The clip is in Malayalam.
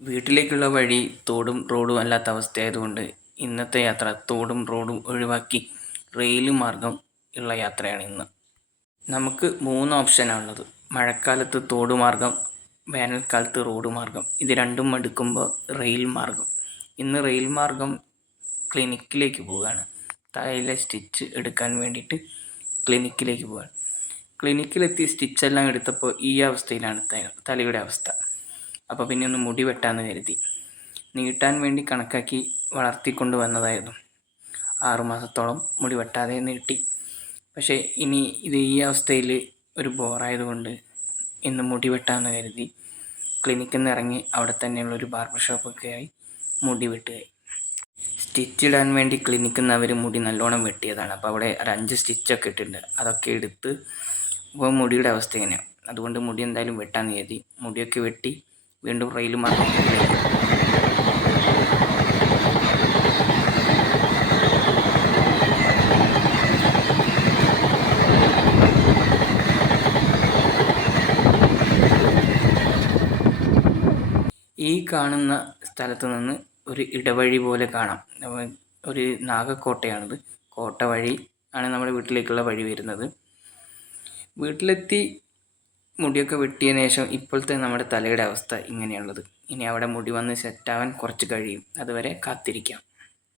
വീട്ടിലേക്കുള്ള വഴി തോടും റോഡും അല്ലാത്ത അവസ്ഥയായതുകൊണ്ട് ഇന്നത്തെ യാത്ര തോടും റോഡും ഒഴിവാക്കി റെയിൽ മാർഗം ഉള്ള യാത്രയാണ് ഇന്ന്. നമുക്ക് മൂന്ന് ഓപ്ഷനാണുള്ളത് മഴക്കാലത്ത് തോട് മാർഗം വേനൽക്കാലത്ത് റോഡ് മാർഗം. ഇത് രണ്ടും എടുക്കുമ്പോൾ റെയിൽ മാർഗം. ഇന്ന് റെയിൽ മാർഗം ക്ലിനിക്കിലേക്ക് പോവുകയാണ്. തലയിലെ സ്റ്റിച്ച് എടുക്കാൻ വേണ്ടിയിട്ട് ക്ലിനിക്കിലേക്ക് പോവുകയാണ്. ക്ലിനിക്കിലെത്തി സ്റ്റിച്ചെല്ലാം എടുത്തപ്പോൾ ഈ അവസ്ഥയിലാണ് തലയുടെ അവസ്ഥ. അപ്പോൾ പിന്നെ ഒന്ന് മുടി വെട്ടാമെന്ന് കരുതി. നീട്ടാൻ വേണ്ടി കണക്കാക്കി വളർത്തിക്കൊണ്ട് വന്നതായിരുന്നു. ആറുമാസത്തോളം മുടി വെട്ടാതെ നീട്ടി. പക്ഷേ ഇനി ഇത് ഈ അവസ്ഥയിൽ ഒരു ബോറായതുകൊണ്ട് ഇന്ന് മുടി വെട്ടാമെന്ന് കരുതി. ക്ലിനിക്കിൽ നിന്ന് ഇറങ്ങി അവിടെ തന്നെയുള്ള ഒരു ബാർബർ ഷോപ്പൊക്കെ ആയി മുടി വെട്ടുകയായി. സ്റ്റിച്ച് ഇടാൻ വേണ്ടി ക്ലിനിക്കിൽ നിന്ന് അവർ മുടി നല്ലോണം വെട്ടിയതാണ്. അപ്പോൾ അവിടെ ഒരു അഞ്ച് സ്റ്റിച്ചൊക്കെ ഇട്ടിട്ടുണ്ട്. അതൊക്കെ എടുത്ത് ഇപ്പോൾ മുടിയുടെ അവസ്ഥ ഇങ്ങനെയാണ് അതുകൊണ്ട് മുടി എന്തായാലും വെട്ടാൻ കരുതി. മുടിയൊക്കെ വെട്ടി വീണ്ടും റെയിൽ മാർഗം ഈ കാണുന്ന സ്ഥലത്ത് നിന്ന് ഒരു ഇടവഴി പോലെ കാണാം. ഒരു നാഗക്കോട്ടയാണിത്. കോട്ട വഴി ആണ് നമ്മുടെ വീട്ടിലേക്കുള്ള വഴി വരുന്നത്. വീട്ടിലെത്തി മുടിയൊക്കെ വെട്ടിയ ശേഷം ഇപ്പോഴത്തെ നമ്മുടെ തലയുടെ അവസ്ഥ ഇങ്ങനെയുള്ളത്. ഇനി അവിടെ മുടി വന്ന് സെറ്റാവാൻ കുറച്ച് കഴിയും. അതുവരെ കാത്തിരിക്കാം.